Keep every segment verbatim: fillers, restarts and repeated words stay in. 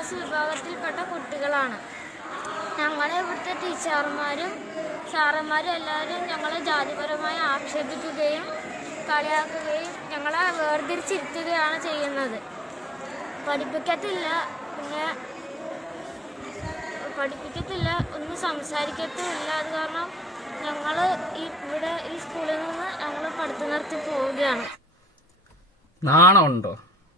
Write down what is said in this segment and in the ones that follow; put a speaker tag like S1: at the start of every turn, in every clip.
S1: Class വിഭാഗത്തിൽപ്പെട്ട കുട്ടികളാണ്. ഞങ്ങളെ ഇവിടുത്തെ ടീച്ചർമാരും സാറന്മാരും എല്ലാവരും ഞങ്ങളെ ജാതിപരമായി ആക്ഷേപിക്കുകയും കളിയാക്കുകയും ഞങ്ങളെ വേർതിരിച്ചിരുത്തുകയാണ് ചെയ്യുന്നത്. പഠിപ്പിക്കത്തില്ല, പിന്നെ പഠിപ്പിക്കത്തില്ല ഒന്നും സംസാരിക്കത്തുമില്ല. അത് കാരണം ഞങ്ങൾ ഈ ഇവിടെ ഈ സ്കൂളിൽ നിന്ന് ഞങ്ങൾ പഠിത്തം നിർത്തി പോവുകയാണ്.
S2: നാണമുണ്ടോ?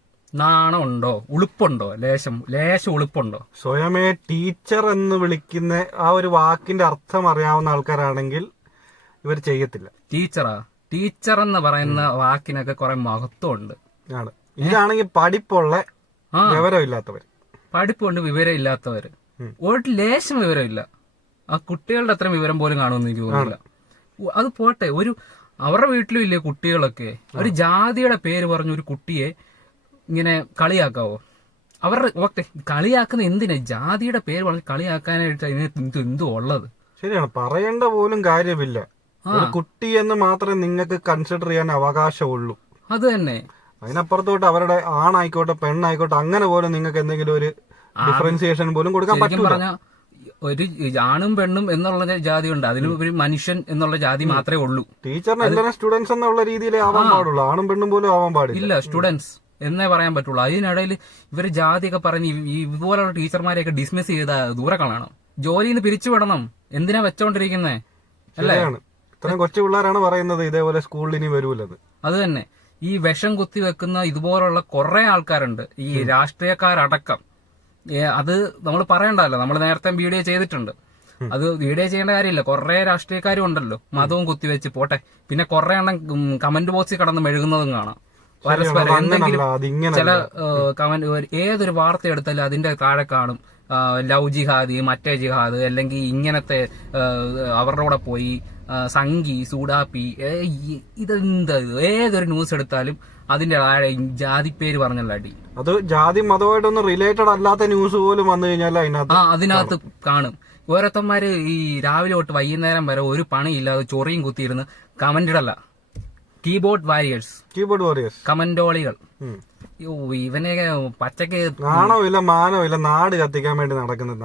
S2: നാണമുണ്ടോ? ഉളുപ്പുണ്ടോ? ലേശം ലേശം ഉളുപ്പുണ്ടോ?
S3: സ്വയമേ ടീച്ചർ എന്ന് വിളിക്കുന്ന ആ ഒരു വാക്കിന്റെ അർത്ഥം അറിയാവുന്ന ആൾക്കാരാണെങ്കിൽ ഇവർ ചെയ്യത്തില്ല.
S2: ടീച്ചറാ? ടീച്ചർ എന്ന് പറയുന്ന വാക്കിനൊക്കെ കുറെ മഹത്വമുണ്ട്.
S3: ആണ്. ഇതാണെങ്കിൽ പഠിപ്പുള്ള വിവരമില്ലാത്തവർ.
S2: പഠിപ്പുണ്ട്, വിവരം ഇല്ലാത്തവര്. ഒരു ലേശം വിവരമില്ല. ആ കുട്ടികളുടെ അത്രയും വിവരം പോലും കാണുമെന്ന് എനിക്ക് തോന്നുന്നില്ല. അത് പോട്ടെ, ഒരു അവരുടെ വീട്ടിലും ഇല്ലേ കുട്ടികളൊക്കെ, ഒരു ജാതിയുടെ പേര് പറഞ്ഞ ഒരു കുട്ടിയെ ഇങ്ങനെ കളിയാക്കാവോ? അവരുടെ ഓക്കെ കളിയാക്കുന്ന എന്തിനാ? ജാതിയുടെ പേര് പറഞ്ഞ് കളിയാക്കാനായിട്ട് അതിന് എന്തു ഉള്ളത്?
S3: ശരിയാണ്, പറയേണ്ട പോലും കാര്യമില്ല. ഒരു കുട്ടി എന്ന് മാത്രമേ നിങ്ങൾക്ക് കൺസിഡർ ചെയ്യാൻ അവകാശമുള്ളൂ.
S2: അത് തന്നെ.
S3: അതിനപ്പുറത്തോട്ട് അവരുടെ ആണായിക്കോട്ടെ പെണ്ണായിക്കോട്ടെ അങ്ങനെ പോലും നിങ്ങൾക്ക് എന്തെങ്കിലും ഒരു ഡിഫറൻസിയേഷൻ പോലും കൊടുക്കാൻ പറ്റില്ല.
S2: ഒരു ആണും പെണ്ണും എന്നുള്ള ജാതി ഉണ്ട്, അതിന് ഒരു മനുഷ്യൻ എന്നുള്ള ജാതി മാത്രമേ ഉള്ളൂ.
S3: ടീച്ചറിന് എല്ലാവരും സ്റ്റുഡൻസ് എന്നുള്ള രീതിയിലേ ആവാൻ പാടുള്ളൂ, ആണും പെണ്ണും പോലും ആവാൻ പാടില്ല.
S2: ഇല്ല, സ്റ്റുഡൻസ് എന്നേ പറയാൻ പറ്റുള്ളൂ. അതിനിടയിൽ ഇവര് ജാതിയൊക്കെ പറഞ്ഞ് ഇതുപോലുള്ള ടീച്ചർമാരെയൊക്കെ ഡിസ്മിസ് ചെയ്ത ദൂരെ കളയണം, ജോലിയിൽ നിന്ന് പിരിച്ചുവിടണം. എന്തിനാ വെച്ചോണ്ടിരിക്കുന്നേ? അല്ലേ?
S3: ഇത്രയും കൊച്ചു പിള്ളേരാണ് പറയുന്നത് ഇതേപോലെ സ്കൂളിൽ ഇനി വരൂലത്.
S2: അത് തന്നെ. ഈ വിഷം കുത്തി വെക്കുന്ന ഇതുപോലുള്ള കുറെ ആൾക്കാരുണ്ട്, ഈ രാഷ്ട്രീയക്കാരടക്കം. അത് നമ്മൾ പറയണ്ടല്ലോ, നമ്മൾ നേരത്തെ വീഡിയോ ചെയ്തിട്ടുണ്ട്. അത് വീഡിയോ ചെയ്യേണ്ട കാര്യമില്ല. കുറെ രാഷ്ട്രീയക്കാരും ഉണ്ടല്ലോ മതവും കുത്തിവെച്ച് പോട്ടെ. പിന്നെ കുറെ എണ്ണം കമന്റ് ബോക്സിൽ കടന്ന് മെഴുകുന്നതും കാണാം. പരസ്പരം എന്തെങ്കിലും ചില കമന്റ്, ഏതൊരു വാർത്ത എടുത്താലും അതിന്റെ താഴെ കാണും ലവ് ജിഹാദ്, മറ്റേ ജിഹാദ്, അല്ലെങ്കിൽ ഇങ്ങനത്തെ അവരുടെ കൂടെ പോയി സംഗി സൂഡാപ്പി, ഇതെന്താ? ഏതൊരു ന്യൂസ് എടുത്താലും അതിന്റെ താഴെ ജാതി പേര് പറഞ്ഞല്ല അടി.
S3: അത് ജാതി മതമായിട്ടൊന്നും റിലേറ്റഡ് അല്ലാത്ത ന്യൂസ് പോലും വന്നു കഴിഞ്ഞാൽ
S2: ആ അതിനകത്ത് കാണും. ഓരോരുത്തന്മാര് ഈ രാവിലെ തൊട്ട് വൈകുന്നേരം വരെ ഒരു പണിയില്ലാതെ ചൊറിയും കുത്തിയിരുന്ന് കമന്റ് ഇടല്ല. കീബോർഡ് വാരിയേഴ്സ്,
S3: കീബോർഡ് വാരിയേഴ്സ്,
S2: കമന്റോളികൾ. ഇവനെ പച്ചക്ക്
S3: നാണോ ഇല്ല മാനോ ഇല്ല, നാട് കത്തിക്കാൻ വേണ്ടി നടക്കുന്നത്.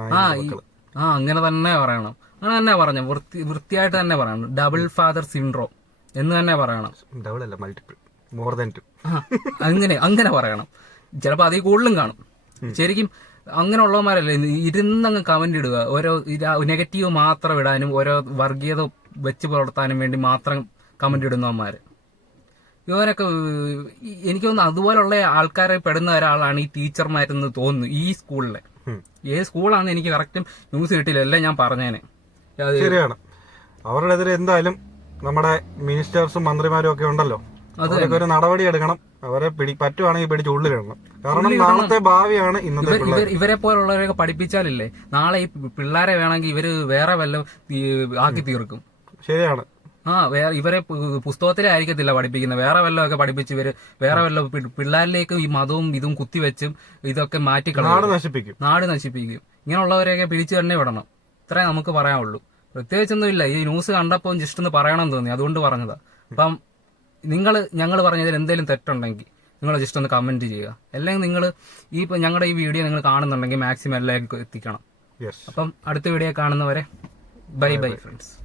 S2: ആ അങ്ങനെ തന്നെ പറയണം. അങ്ങനെ തന്നെ പറഞ്ഞു, വൃത്തി വൃത്തിയായിട്ട് തന്നെ പറയണം. ഡബിൾ ഫാദർ സിൻഡ്രോം എന്ന് തന്നെ പറയണം.
S3: ഡബിൾ അല്ല, മൾട്ടിപ്പിൾ, മോർ ദാൻ ടു.
S2: അങ്ങനെ അങ്ങനെ പറയണം. ചിലപ്പോ അതിൽ കൂടുതലും കാണും. ശരിക്കും അങ്ങനെയുള്ളവന്മാരല്ലേ ഇരുന്നങ്ങ് കമന്റ് ഇടുക, ഓരോ നെഗറ്റീവ് മാത്രം ഇടാനും ഓരോ വർഗീയത വെച്ച് പുലർത്താനും വേണ്ടി മാത്രം കമന്റ് ഇടുന്നവന്മാര്. ഇവരൊക്കെ എനിക്ക് തോന്നുന്നു അതുപോലുള്ള ആൾക്കാരെ പെടുന്ന ഒരാളാണ് ഈ ടീച്ചർമാരെന്ന് തോന്നുന്നു ഈ സ്കൂളിലെ. ഏത് സ്കൂളാണെന്ന് എനിക്ക് കറക്റ്റ് ന്യൂസ് കിട്ടില്ല, എല്ലാം ഞാൻ പറഞ്ഞേനെ.
S3: ശരിയാണ്. അവരുടെ എതിരെ എന്തായാലും നമ്മുടെ മിനിസ്റ്റേഴ്സും മന്ത്രിമാരും ഒക്കെ ഉണ്ടല്ലോ, അതൊക്കെ ഒരു നടപടി എടുക്കണം. അവരെ പിടി പറ്റുവാണെങ്കിൽ പിടിച്ച് ഉള്ളിലിടണം. കാരണം നാളത്തെ ഭാവിയാണ് ഇന്നത്തെ.
S2: ഇവരെ പോലുള്ളവരൊക്കെ പഠിപ്പിച്ചാലില്ലേ നാളെ ഈ പിള്ളേരെ വേണമെങ്കിൽ ഇവര് വേറെ വല്ലതും ആക്കി തീർക്കും.
S3: ശരിയാണ്.
S2: ആ വേറെ ഇവരെ പുസ്തകത്തിലെ ആയിരിക്കത്തില്ല പഠിപ്പിക്കുന്നത്, വേറെ വല്ലതും ഒക്കെ പഠിപ്പിച്ച് ഇവര് വേറെ വല്ല പിള്ളേരിലേക്ക് ഈ മതവും ഇതും കുത്തിവെച്ചും ഇതൊക്കെ മാറ്റിക്കളയും,
S3: നാട് നശിപ്പിക്കും നാട്
S2: നശിപ്പിക്കും ഇങ്ങനെയുള്ളവരെയൊക്കെ പിടിച്ചു തന്നെ വിടണം. ഇത്രേ നമുക്ക് പറയാനുള്ളൂ. പ്രത്യേകിച്ചൊന്നും ഇല്ല. ഈ ന്യൂസ് കണ്ടപ്പോൾ ജസ്റ്റ് ഒന്ന് പറയണം തോന്നി, അതുകൊണ്ട് പറഞ്ഞതാ. അപ്പം നിങ്ങൾ ഞങ്ങൾ പറഞ്ഞതിൽ എന്തെങ്കിലും തെറ്റുണ്ടെങ്കിൽ നിങ്ങൾ ജസ്റ്റ് ഒന്ന് കമന്റ് ചെയ്യുക. അല്ലെങ്കിൽ നിങ്ങൾ ഈ ഞങ്ങളുടെ ഈ വീഡിയോ നിങ്ങൾ കാണുന്നുണ്ടെങ്കിൽ മാക്സിമം എല്ലാവർക്കും എത്തിക്കണം. അപ്പം അടുത്ത വീഡിയോ കാണുന്നവരെ ബൈ ബൈ ഫ്രണ്ട്സ്.